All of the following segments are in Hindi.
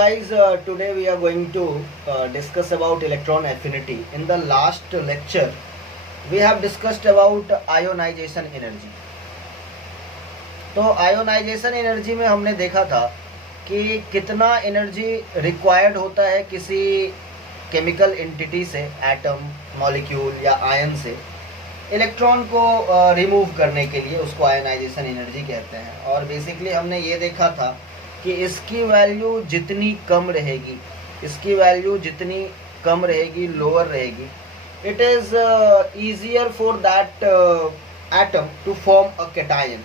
guys, today we are going to discuss about electron affinity. In the last lecture, we have discussed about ionization energy. तो आयोनाइजेशन एनर्जी में हमने देखा था कि कितना एनर्जी रिक्वायर्ड होता है किसी केमिकल एंटिटी से, एटम, मॉलिक्यूल या आयन से इलेक्ट्रॉन को रिमूव करने के लिए। उसको आयोनाइजेशन एनर्जी कहते हैं। और बेसिकली हमने ये देखा था कि इसकी वैल्यू जितनी कम रहेगी, लोअर रहेगी, it is easier for that atom to form a cation.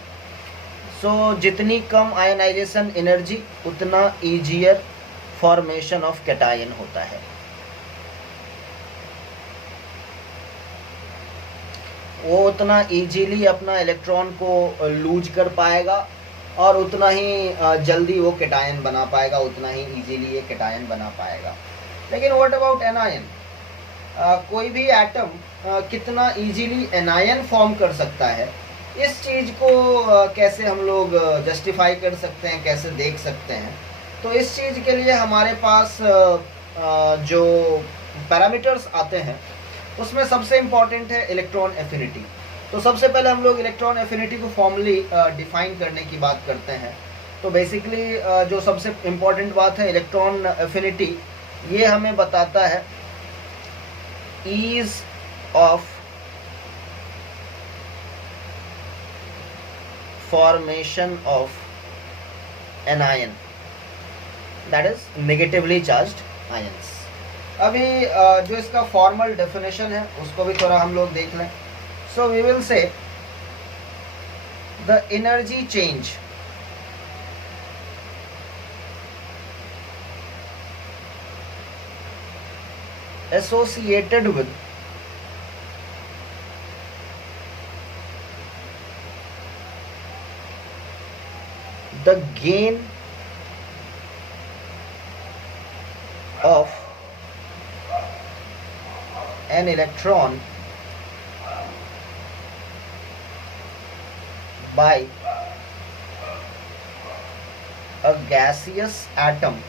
So जितनी कम आयोनाइजेशन एनर्जी उतना ईजियर फॉर्मेशन ऑफ कैटायन होता है। वो उतना इजीली अपना इलेक्ट्रॉन को लूज कर पाएगा और उतना ही जल्दी वो कैटायन बना पाएगा, उतना ही इजीली ये कैटायन बना पाएगा। लेकिन व्हाट अबाउट एनायन? कोई भी एटम कितना इजीली एनायन फॉर्म कर सकता है, इस चीज़ को कैसे हम लोग जस्टिफाई कर सकते हैं, कैसे देख सकते हैं? तो इस चीज़ के लिए हमारे पास जो पैरामीटर्स आते हैं उसमें सबसे इम्पॉर्टेंट है इलेक्ट्रॉन एफिनिटी। तो सबसे पहले हम लोग इलेक्ट्रॉन एफिनिटी को फॉर्मली डिफाइन करने की बात करते हैं। तो बेसिकली जो सबसे इम्पॉर्टेंट बात है इलेक्ट्रॉन एफिनिटी, ये हमें बताता है ease of formation of an ion, that is negatively charged ions. अभी जो इसका फॉर्मल डेफिनेशन है उसको भी थोड़ा हम लोग देख लें। So we will say the energy change associated with the gain of an electron by a gaseous atom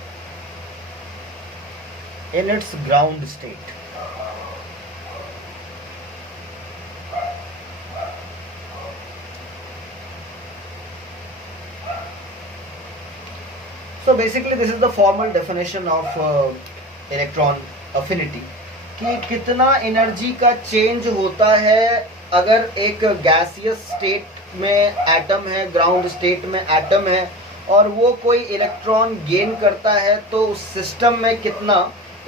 in its ground state. So basically this is the formal definition of electron affinity, कि कितना एनर्जी का चेंज होता है अगर एक गैसियस स्टेट में एटम है, ग्राउंड स्टेट में एटम है, और वो कोई इलेक्ट्रॉन गेन करता है तो उस सिस्टम में कितना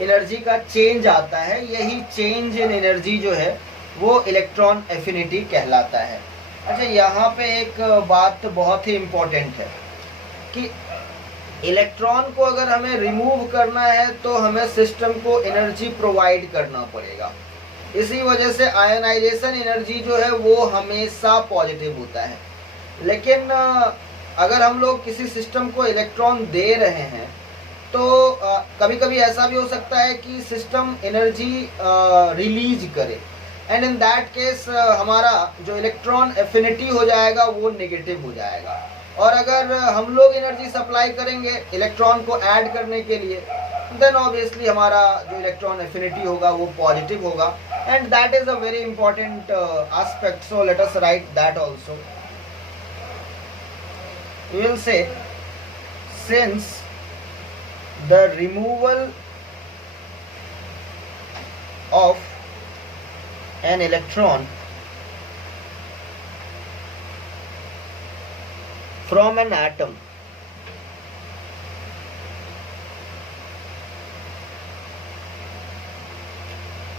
एनर्जी का चेंज आता है। यही चेंज इन एनर्जी जो है वो इलेक्ट्रॉन एफिनिटी कहलाता है। अच्छा, यहाँ पे एक बात बहुत ही इम्पोर्टेंट है कि इलेक्ट्रॉन को अगर हमें रिमूव करना है तो हमें सिस्टम को एनर्जी प्रोवाइड करना पड़ेगा। इसी वजह से आयनाइजेशन एनर्जी जो है वो हमेशा पॉजिटिव होता है। लेकिन अगर हम लोग किसी सिस्टम को इलेक्ट्रॉन दे रहे हैं तो कभी कभी ऐसा भी हो सकता है कि सिस्टम एनर्जी रिलीज करे, एंड इन दैट केस हमारा जो इलेक्ट्रॉन एफिनिटी हो जाएगा वो नेगेटिव हो जाएगा। और अगर हम लोग एनर्जी सप्लाई करेंगे इलेक्ट्रॉन को ऐड करने के लिए, देन ऑब्वियसली हमारा जो इलेक्ट्रॉन एफिनिटी होगा वो पॉजिटिव होगा, and that is a very important aspect. So let us right that also. We will say, since the removal of an electron from an atom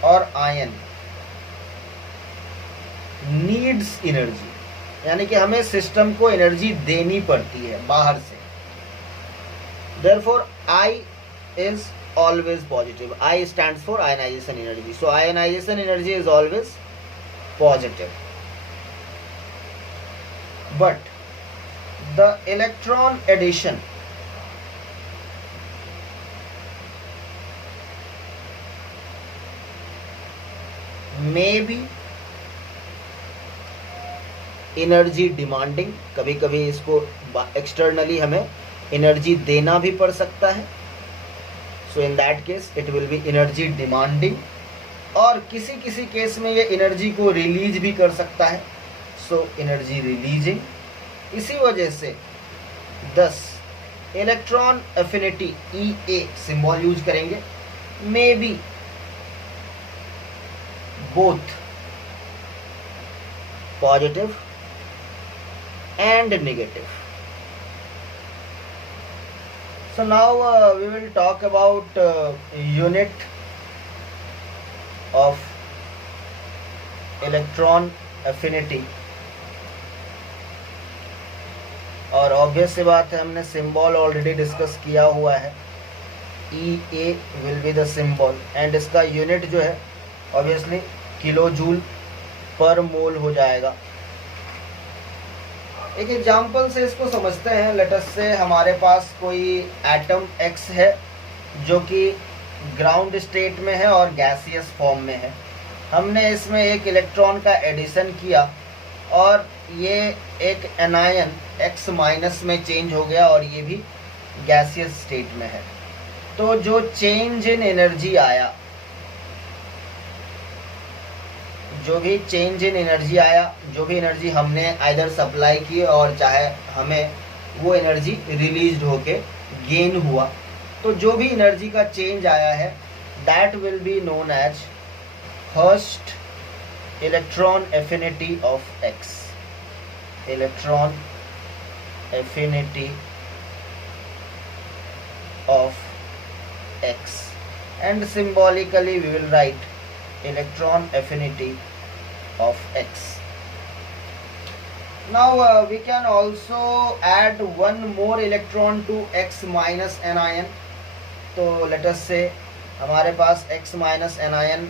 or ion needs energy, यानी कि हमें सिस्टम को एनर्जी देनी पड़ती है बाहर से। Therefore, I is always positive. I stands for ionization energy. So ionization energy is always positive. But the electron addition may be energy demanding. कभी कभी इसको एक्सटर्नली हमें एनर्जी देना भी पड़ सकता है, so in that case it will be energy demanding, और किसी किसी केस में ये एनर्जी को रिलीज भी कर सकता है, सो एनर्जी रिलीजिंग। इसी वजह से 10 electron affinity EA symbol use करेंगे, may be both positive and negative. So now we will talk about unit of electron affinity, और ऑब्वियस सी बात है हमने सिंबल ऑलरेडी डिस्कस किया हुआ है, EA will be the symbol, and इसका यूनिट जो है ऑब्वियसली किलो जूल पर मोल हो जाएगा। एक एग्जाम्पल से इसको समझते हैं। लेट अस से हमारे पास कोई एटम X है जो कि ग्राउंड स्टेट में है और गैसियस फॉर्म में है। हमने इसमें एक इलेक्ट्रॉन का एडिशन किया और ये एक एनायन X माइनस में चेंज हो गया और ये भी गैसियस स्टेट में है। तो जो चेंज इन एनर्जी आया, जो भी चेंज इन एनर्जी आया, जो भी एनर्जी हमने आइदर सप्लाई की और चाहे हमें वो एनर्जी रिलीज होके गेन हुआ, तो जो भी एनर्जी का चेंज आया है that will be known as first electron affinity of X, electron affinity of X, and symbolically we will write electron affinity of X. Now we can also add one more electron to X minus anion. तो let us say हमारे पास X minus anion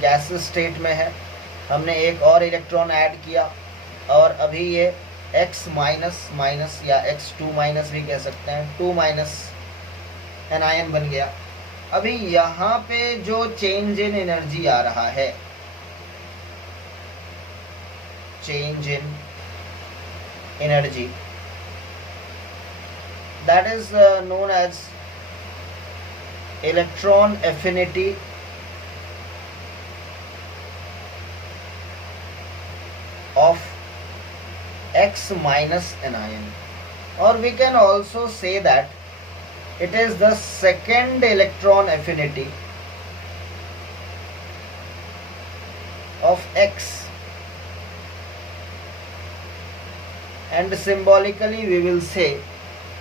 gas state में है, हमने एक और इलेक्ट्रॉन ऐड किया और अभी ये X माइनस माइनस या X2 माइनस भी कह सकते हैं, 2 माइनस एनायन बन गया। अभी यहाँ पे जो चेंज इन एनर्जी आ रहा है, change in energy, that is known as electron affinity of X minus anion, or we can also say that it is the second electron affinity of X, and symbolically we will say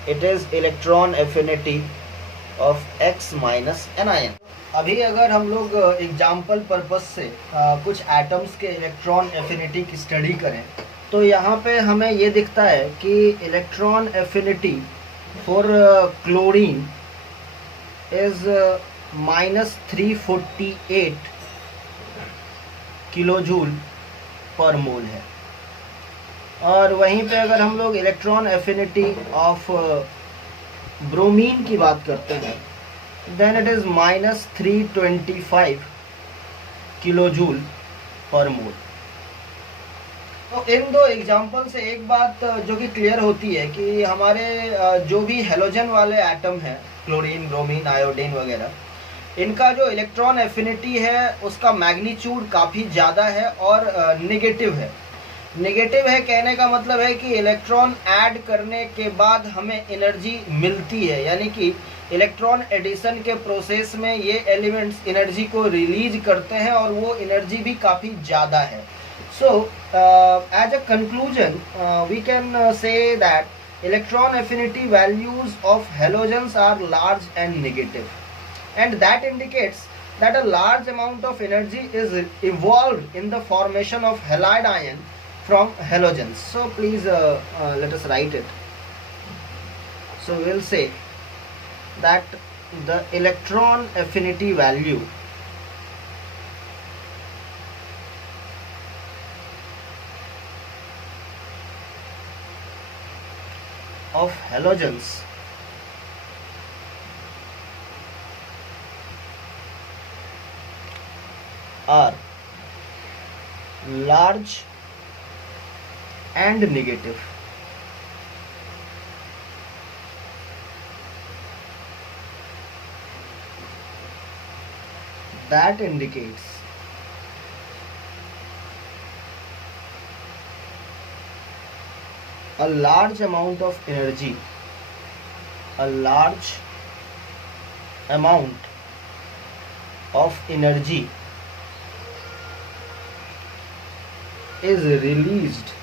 it is electron affinity of X minus anion. अभी अगर हम लोग एग्जाम्पल पर्पस से कुछ एटम्स के इलेक्ट्रॉन एफिनिटी की स्टडी करें तो यहाँ पे हमें ये दिखता है कि electron affinity for chlorine is -348 kilo joule per mole है, और वहीं पे अगर हम लोग इलेक्ट्रॉन एफिनिटी ऑफ ब्रोमीन की बात करते हैं then it is -325 kilo joule per mole. तो इन दो एग्जाम्पल से एक बात जो कि क्लियर होती है कि हमारे जो भी हेलोजन वाले एटम हैं, क्लोरीन, ब्रोमीन, आयोडीन वगैरह, इनका जो इलेक्ट्रॉन एफिनिटी है उसका मैग्नीट्यूड काफ़ी ज़्यादा है और नेगेटिव है। नेगेटिव है कहने का मतलब है कि इलेक्ट्रॉन ऐड करने के बाद हमें एनर्जी मिलती है, यानी कि इलेक्ट्रॉन एडिशन के प्रोसेस में ये एलिमेंट्स एनर्जी को रिलीज करते हैं और वो एनर्जी भी काफ़ी ज़्यादा है। So, as a conclusion, we can say that electron affinity values of halogens are large and negative, and that indicates that a large amount of energy is evolved in the formation of halide ion from halogens. So, please let us write it. So, we will say that the electron affinity value of halogens are large and negative. that indicates a large amount of energy, a large amount of energy is released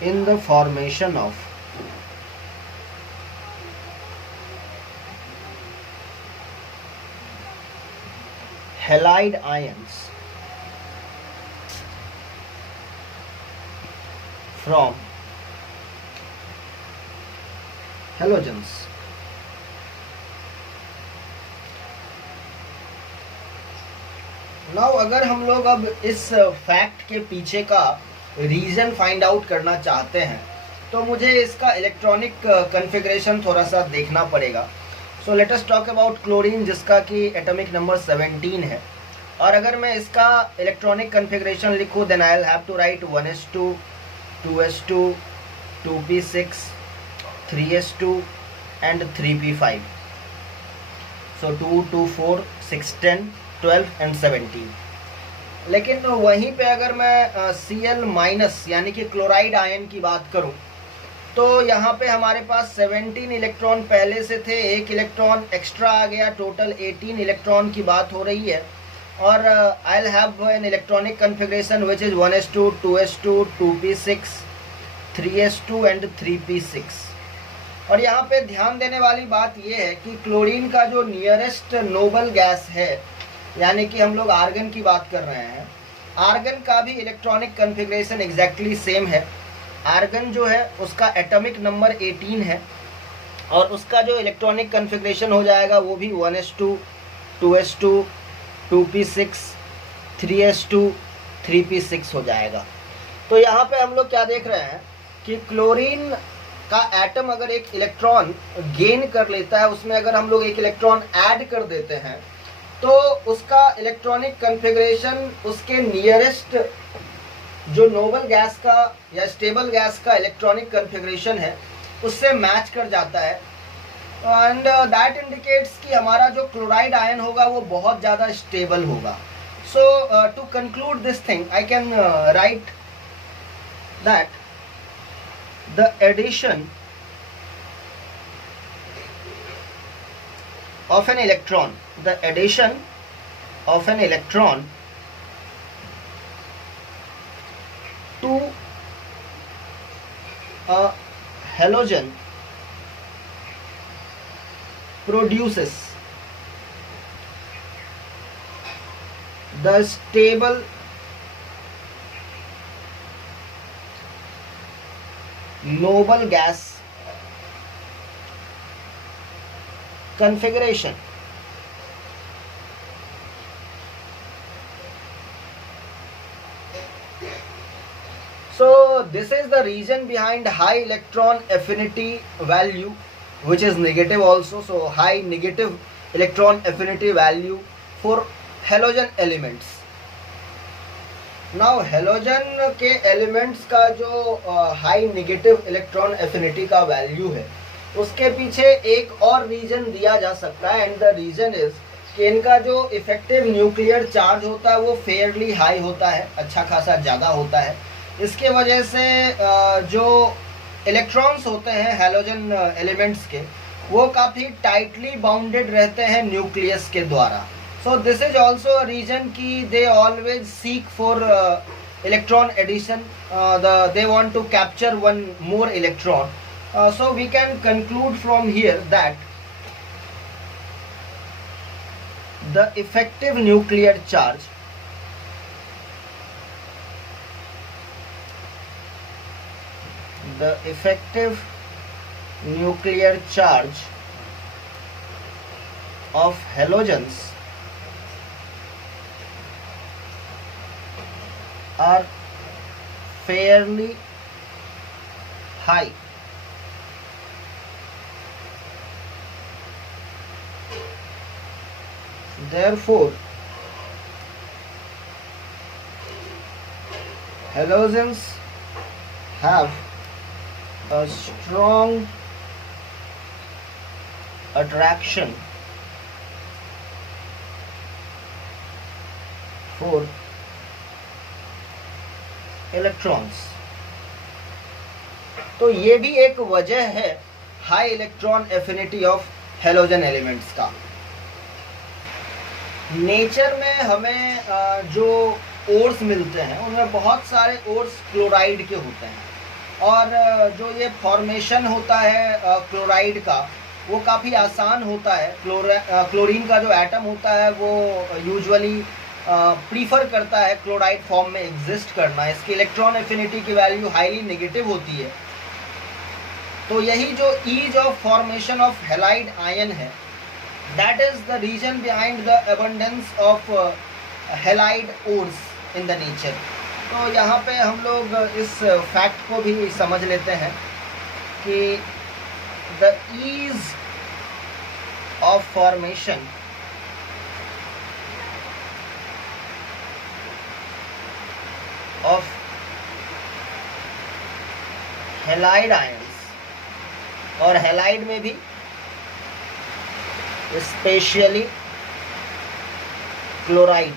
in the formation of halide ions from halogens. Now अगर हम लोग अब इस फैक्ट के पीछे का रीजन फाइंड आउट करना चाहते हैं तो मुझे इसका इलेक्ट्रॉनिक कॉन्फ़िगरेशन थोड़ा सा देखना पड़ेगा. So let us talk about chlorine, जिसका कि एटॉमिक नंबर 17 है. और अगर मैं इसका इलेक्ट्रॉनिक कॉन्फ़िगरेशन लिखूं then I will have to write 1s2 2s2 2p6 3s2 and 3p5. So 2 2 4 6 10 12 and 17. लेकिन वहीं पे अगर मैं Cl माइनस यानी कि क्लोराइड आयन की बात करूं तो यहाँ पे हमारे पास 17 इलेक्ट्रॉन पहले से थे, एक इलेक्ट्रॉन एक्स्ट्रा आ गया, टोटल 18 इलेक्ट्रॉन की बात हो रही है. और आई will have an electronic configuration which is 1s2 2s2 2p6 3s2 and 3p6. और यहाँ पे ध्यान देने वाली बात यह है कि क्लोरीन का जो नियरेस्ट नोबल गैस है, यानी कि हम लोग आर्गन की बात कर रहे हैं, आर्गन का भी इलेक्ट्रॉनिक कॉन्फ़िगरेशन एग्जैक्टली सेम है. आर्गन जो है उसका एटॉमिक नंबर 18 है और उसका जो इलेक्ट्रॉनिक कॉन्फ़िगरेशन हो जाएगा वो भी 1s2 2s2 2p6 3s2 3p6 हो जाएगा. तो यहाँ पे हम लोग क्या देख रहे हैं कि क्लोरीन का एटम अगर एक इलेक्ट्रॉन गेन कर लेता है, उसमें अगर हम लोग एक इलेक्ट्रॉन ऐड कर देते हैं तो उसका इलेक्ट्रॉनिक कॉन्फ़िगरेशन उसके नियरेस्ट जो नोबल गैस का या स्टेबल गैस का इलेक्ट्रॉनिक कॉन्फ़िगरेशन है उससे मैच कर जाता है. एंड दैट इंडिकेट्स कि हमारा जो क्लोराइड आयन होगा वो बहुत ज़्यादा स्टेबल होगा. So to conclude this thing I can write that the addition of an electron, the addition of an electron to a halogen produces the stable noble gas configuration. So this is the reason behind high electron affinity value, which is negative also. So high negative electron affinity value for halogen elements. Now halogen के elements का जो high negative electron affinity का value है उसके पीछे एक और रीजन दिया जा सकता है. एंड द रीजन इज कि इनका जो इफेक्टिव न्यूक्लियर चार्ज होता है वो फेयरली हाई होता है, अच्छा खासा ज़्यादा होता है. इसके वजह से जो इलेक्ट्रॉन्स होते हैं हैलोजन एलिमेंट्स के वो काफ़ी टाइटली बाउंडेड रहते हैं न्यूक्लियस के द्वारा. So this is also a reason कि they always seek for electron addition, they want to capture one more electron. So we can conclude from here that the effective nuclear charge of halogens are fairly high. Therefore, halogens have a strong attraction for electrons। तो ये भी एक वजह है high electron affinity of halogen elements का। नेचर में हमें जो ओर्स मिलते हैं उनमें बहुत सारे ओर्स क्लोराइड के होते हैं, और जो ये फॉर्मेशन होता है क्लोराइड का वो काफ़ी आसान होता है। क्लोरीन का जो एटम होता है वो यूजुअली प्रीफर करता है क्लोराइड फॉर्म में एग्जिस्ट करना। इसकी इलेक्ट्रॉन एफिनिटी की वैल्यू हाईली नेगेटिव होती है। तो यही जो ease of formation of halide ion है, that is the reason behind the abundance of halide ores in the nature. तो यहाँ पे हम लोग इस फैक्ट को भी समझ लेते हैं कि the ease of formation of halide ions, और हैलाइड में भी specially chloride,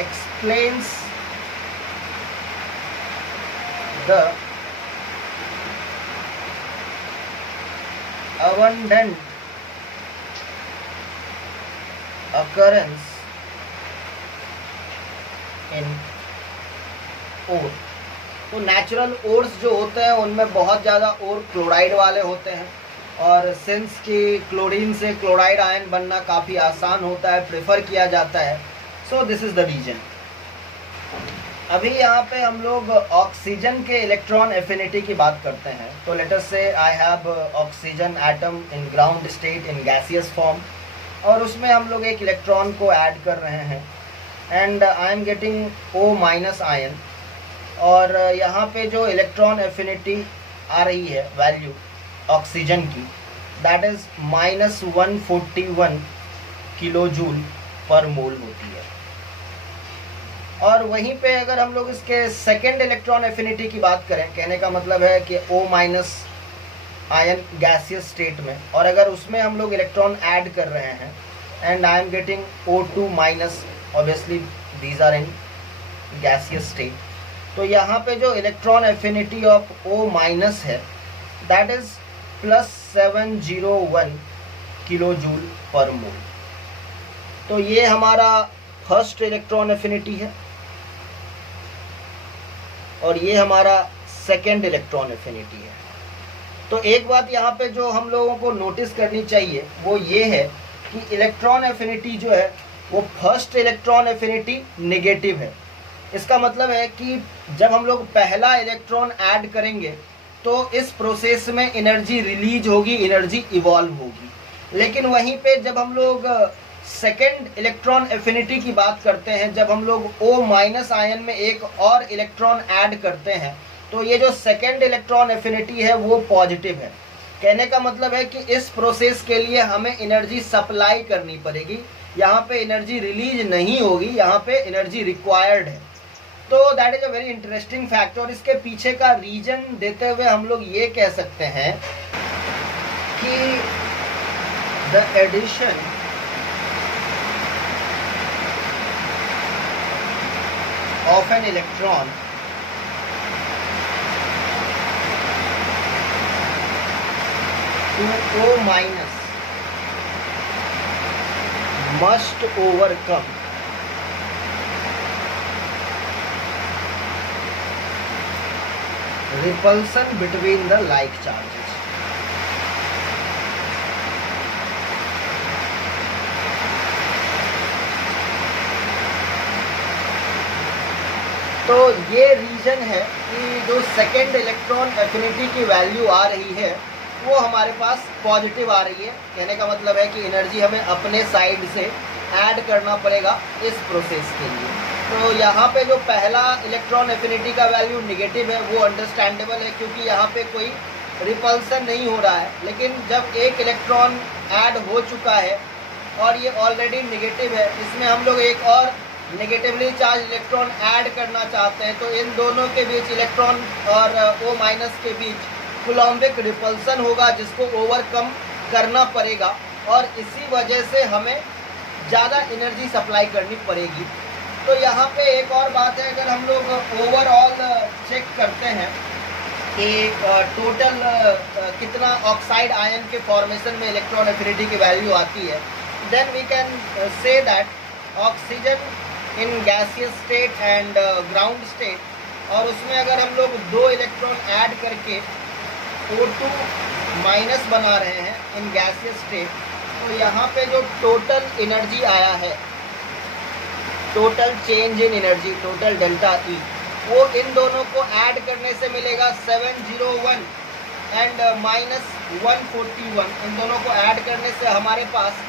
explains the abundant occurrence in ore। तो नेचुरल ओर्स जो होते हैं उनमें बहुत ज़्यादा ओर क्लोराइड वाले होते हैं, और सिंस कि क्लोरीन से क्लोराइड आयन बनना काफ़ी आसान होता है, प्रेफर किया जाता है, so this is the reason. अभी यहाँ पे हम लोग ऑक्सीजन के इलेक्ट्रॉन एफिनिटी की बात करते हैं। तो लेट अस से I have oxygen atom in ground state in gaseous form, और उसमें हम लोग एक इलेक्ट्रॉन को ऐड कर रहे हैं, and I am getting O- ion, और यहाँ पे जो इलेक्ट्रॉन एफिनिटी आ रही है वैल्यू ऑक्सीजन की, that is -141 kilo joule per mole होती है। और वहीं पे अगर हम लोग इसके सेकेंड इलेक्ट्रॉन एफिनिटी की बात करें, कहने का मतलब है कि O- आयन गैसियस स्टेट में, और अगर उसमें हम लोग इलेक्ट्रॉन ऐड कर रहे हैं, and I am getting O2-, obviously these are in gaseous state. तो यहाँ पे जो इलेक्ट्रॉन एफिनिटी ऑफ O- है, that is +701 kilo joule per mole. तो ये हमारा फर्स्ट इलेक्ट्रॉन एफिनिटी है, और ये हमारा सेकेंड इलेक्ट्रॉन एफिनिटी है। तो एक बात यहाँ पे जो हम लोगों को नोटिस करनी चाहिए वो ये है कि इलेक्ट्रॉन एफिनिटी जो है वो फर्स्ट इलेक्ट्रॉन एफिनिटी नेगेटिव है। इसका मतलब है कि जब हम लोग पहला इलेक्ट्रॉन ऐड करेंगे तो इस प्रोसेस में एनर्जी रिलीज होगी, एनर्जी इवॉल्व होगी। लेकिन वहीं पे जब हम लोग सेकेंड इलेक्ट्रॉन एफिनिटी की बात करते हैं, जब हम लोग O- आयन में एक और इलेक्ट्रॉन ऐड करते हैं, तो ये जो सेकेंड इलेक्ट्रॉन एफिनिटी है वो पॉजिटिव है। कहने का मतलब है कि इस प्रोसेस के लिए हमें एनर्जी सप्लाई करनी पड़ेगी, यहाँ पे एनर्जी रिलीज नहीं होगी, यहाँ पे एनर्जी रिक्वायर्ड है। तो that is a very interesting fact. और इसके पीछे का रीजन देते हुए हम लोग ये कह सकते हैं कि the addition of an electron to O- must overcome repulsion between the like charges। तो ये रीजन है कि जो सेकेंड इलेक्ट्रॉन एफिनिटी की वैल्यू आ रही है वो हमारे पास पॉजिटिव आ रही है। कहने का मतलब है कि एनर्जी हमें अपने साइड से ऐड करना पड़ेगा इस प्रोसेस के लिए। तो यहाँ पे जो पहला इलेक्ट्रॉन एफिनिटी का वैल्यू नेगेटिव है वो अंडरस्टैंडेबल है, क्योंकि यहाँ पे कोई रिपल्सन नहीं हो रहा है। लेकिन जब एक इलेक्ट्रॉन ऐड हो चुका है और ये ऑलरेडी नेगेटिव है, इसमें हम लोग एक और नेगेटिवली चार्ज इलेक्ट्रॉन ऐड करना चाहते हैं, तो इन दोनों के बीच इलेक्ट्रॉन और O माइनस के बीच कूलम्बिक रिपल्सन होगा, जिसको ओवरकम करना पड़ेगा और इसी वजह से हमें ज़्यादा एनर्जी सप्लाई करनी पड़ेगी। तो यहाँ पे एक और बात है, अगर हम लोग ओवरऑल चेक करते हैं कि टोटल कितना ऑक्साइड आयन के फॉर्मेशन में इलेक्ट्रॉन एफिनिटी की वैल्यू आती है, then we can say that oxygen in gaseous state and ground state, और उसमें अगर हम लोग 2 इलेक्ट्रॉन ऐड करके O2 माइनस बना रहे हैं इन गैसियस स्टेट, तो यहाँ पे जो टोटल एनर्जी आया है, total change in energy, total delta E, वो इन दोनों को ऐड करने से मिलेगा 701 एंड माइनस 141। इन दोनों को ऐड करने से हमारे पास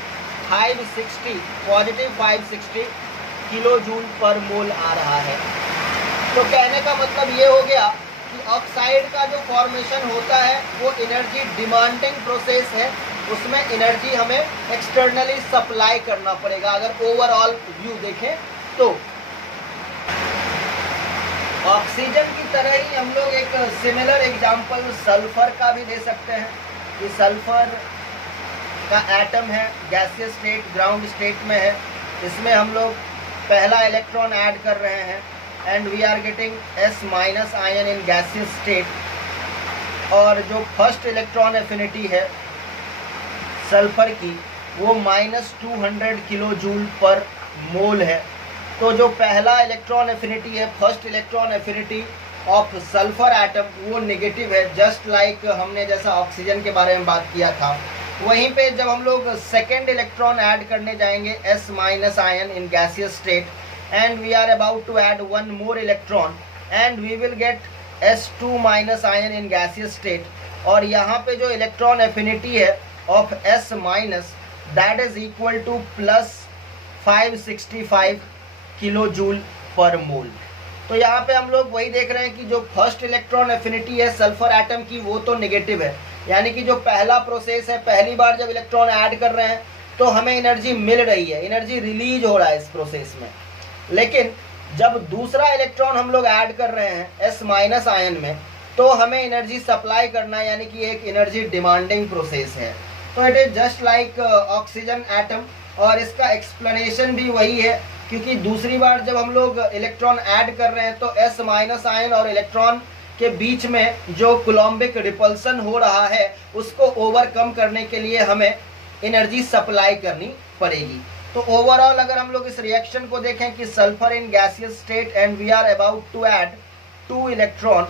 560 पॉजिटिव 560 किलो जूल पर मोल आ रहा है। तो कहने का मतलब ये हो गया कि ऑक्साइड का जो फॉर्मेशन होता है वो एनर्जी डिमांडिंग प्रोसेस है, उसमें एनर्जी हमें एक्सटर्नली सप्लाई करना पड़ेगा। अगर ओवरऑल व्यू देखें तो ऑक्सीजन की तरह ही हम लोग एक सिमिलर एग्जांपल सल्फर का भी दे सकते हैं कि सल्फर का एटम है, गैसियस स्टेट ग्राउंड स्टेट में है, इसमें हम लोग पहला इलेक्ट्रॉन ऐड कर रहे हैं and we are getting S minus ion in gaseous state, और जो फर्स्ट इलेक्ट्रॉन एफिनिटी है सल्फर की वो -200 किलो जूल पर मोल है। तो जो पहला इलेक्ट्रॉन एफिनिटी है, first electron affinity of sulphur atom, वो नेगेटिव है, जस्ट लाइक हमने जैसा ऑक्सीजन के बारे में बात किया था। वहीं पे जब हम लोग सेकेंड इलेक्ट्रॉन ऐड करने जाएंगे S minus ion in gaseous state, and we are about to add 1 more electron and we will get S2 minus ion in gaseous state, और यहाँ पे जो इलेक्ट्रॉन एफिनिटी है of S minus, that is equal to plus 565 kilo joule per mole. तो यहाँ पे हम लोग वही देख रहे हैं कि जो फर्स्ट इलेक्ट्रॉन एफिनिटी है सल्फर एटम की वो तो नेगेटिव है, यानी कि जो पहला प्रोसेस है, पहली बार जब इलेक्ट्रॉन ऐड कर रहे हैं तो हमें एनर्जी मिल रही है, एनर्जी रिलीज हो रहा है इस प्रोसेस में। लेकिन जब दूसरा इलेक्ट्रॉन हम लोग ऐड कर रहे हैं S माइनस आयन में, तो हमें एनर्जी सप्लाई करना है, यानी कि एक एनर्जी डिमांडिंग प्रोसेस है। तो it is just like oxygen atom, और इसका एक्सप्लेनेशन भी वही है, क्योंकि दूसरी बार जब हम लोग इलेक्ट्रॉन ऐड कर रहे हैं तो S माइनस आयन और इलेक्ट्रॉन के बीच में जो कूलम्बिक रिपल्सन हो रहा है उसको ओवरकम करने के लिए हमें एनर्जी सप्लाई करनी पड़ेगी। तो ओवरऑल अगर हम लोग इस रिएक्शन को देखें कि sulphur in gaseous state and we are about to add 2 electron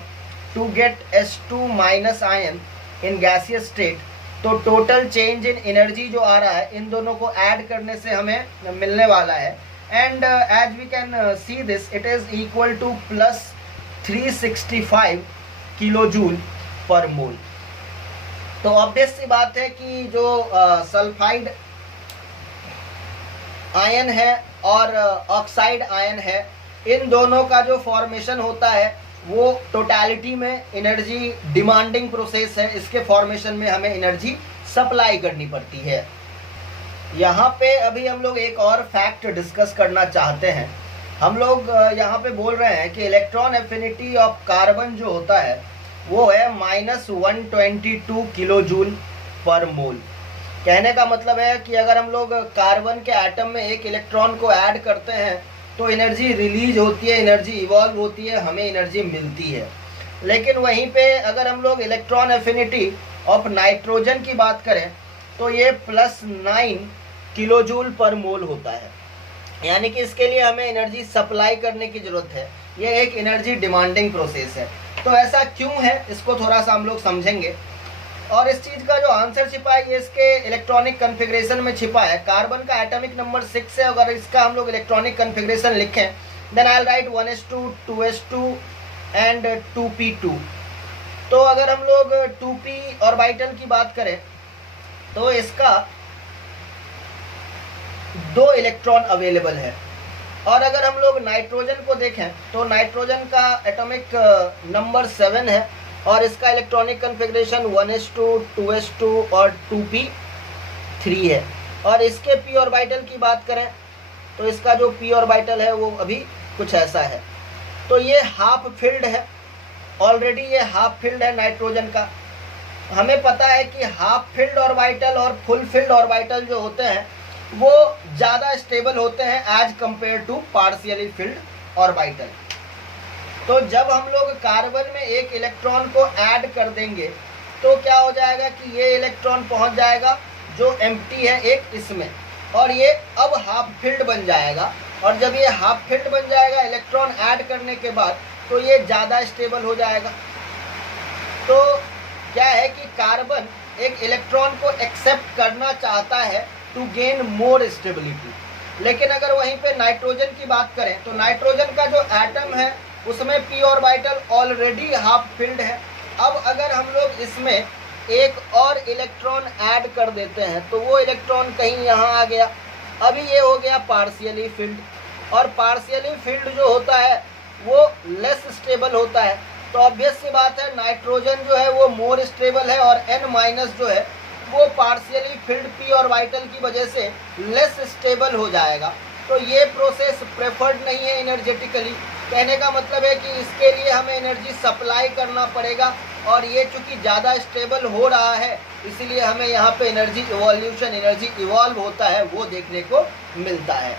to get S2 minus ion in gaseous state, तो टोटल चेंज इन एनर्जी जो आ रहा है इन दोनों को ऐड करने से हमें मिलने वाला है, and as we can see this, it is equal to plus 365 kilo joule per mole. तो ऑब्वियस सी बात है कि जो सल्फाइड आयन है और ऑक्साइड आयन है, इन दोनों का जो फॉर्मेशन होता है वो टोटलिटी में एनर्जी डिमांडिंग प्रोसेस है, इसके फॉर्मेशन में हमें एनर्जी सप्लाई करनी पड़ती है। यहाँ पे अभी हम लोग एक और फैक्ट डिस्कस करना चाहते हैं। हम लोग यहाँ पे बोल रहे हैं कि इलेक्ट्रॉन एफिनिटी ऑफ कार्बन जो होता है वो है -122 किलो जूल पर मोल। कहने का मतलब है कि अगर हम लोग कार्बन के एटम में एक इलेक्ट्रॉन को ऐड करते हैं तो एनर्जी रिलीज होती है, एनर्जी इवॉल्व होती है, हमें एनर्जी मिलती है। लेकिन वहीं पे अगर हम लोग इलेक्ट्रॉन एफिनिटी ऑफ नाइट्रोजन की बात करें तो ये +9 किलो जूल पर मोल होता है, यानी कि इसके लिए हमें एनर्जी सप्लाई करने की ज़रूरत है। ये एक एनर्जी डिमांडिंग प्रोसेस है। तो ऐसा क्यों है इसको थोड़ा सा हम लोग समझेंगे, और इस चीज़ का जो आंसर छिपा है ये इसके इलेक्ट्रॉनिक कन्फिग्रेशन में छिपा है। कार्बन का एटॉमिक नंबर 6 है, अगर इसका हम लोग इलेक्ट्रॉनिक कन्फिग्रेशन लिखें then I will write 1s2 2s2 and 2p2। तो अगर हम लोग 2p ऑर्बिटल की बात करें तो इसका 2 इलेक्ट्रॉन अवेलेबल है, और अगर हम लोग नाइट्रोजन को देखें तो नाइट्रोजन का एटॉमिक नंबर 7 है और इसका इलेक्ट्रॉनिक कन्फिग्रेशन 1s2 2s2 और 2p3 है। और इसके p ऑर्बिटल की बात करें तो इसका जो p ऑर्बिटल है वो अभी कुछ ऐसा है। तो ये हाफ फिल्ड है, ऑलरेडी ये हाफ फिल्ड है नाइट्रोजन का। हमें पता है कि हाफ फिल्ड ऑर्बिटल और फुल फिल्ड ऑर्बिटल जो होते हैं वो ज़्यादा स्टेबल होते हैं as compared to partially filled orbital. तो जब हम लोग कार्बन में एक इलेक्ट्रॉन को ऐड कर देंगे तो क्या हो जाएगा कि ये इलेक्ट्रॉन पहुंच जाएगा जो एम्प्टी है एक इसमें, और ये अब हाफ फिल्ड बन जाएगा। और जब ये हाफ फिल्ड बन जाएगा इलेक्ट्रॉन ऐड करने के बाद, तो ये ज़्यादा स्टेबल हो जाएगा। तो क्या है कि कार्बन एक इलेक्ट्रॉन को एक्सेप्ट करना चाहता है टू गेन मोर स्टेबिलिटी, लेकिन अगर वहीं पे नाइट्रोजन की बात करें तो नाइट्रोजन का जो एटम है उसमें p orbital already half filled है। अब अगर हम लोग इसमें एक और इलेक्ट्रॉन ऐड कर देते हैं तो वो इलेक्ट्रॉन कहीं यहाँ आ गया, अभी ये हो गया पार्शियली फिल्ड। और पार्शियली फिल्ड जो होता है वो लेस स्टेबल होता है, तो ऑब्वियस सी बात है नाइट्रोजन जो है वो मोर स्टेबल है और N- जो है वो पार्शियली फिल्ड p ऑर्बिटल की वजह से लेस स्टेबल हो जाएगा। तो ये प्रोसेस प्रेफर्ड नहीं है एनर्जेटिकली। कहने का मतलब है कि इसके लिए हमें एनर्जी सप्लाई करना पड़ेगा, और ये चूँकि ज़्यादा स्टेबल हो रहा है इसलिए हमें यहाँ पे एनर्जी इवोल्यूशन, एनर्जी इवॉल्व होता है वो देखने को मिलता है।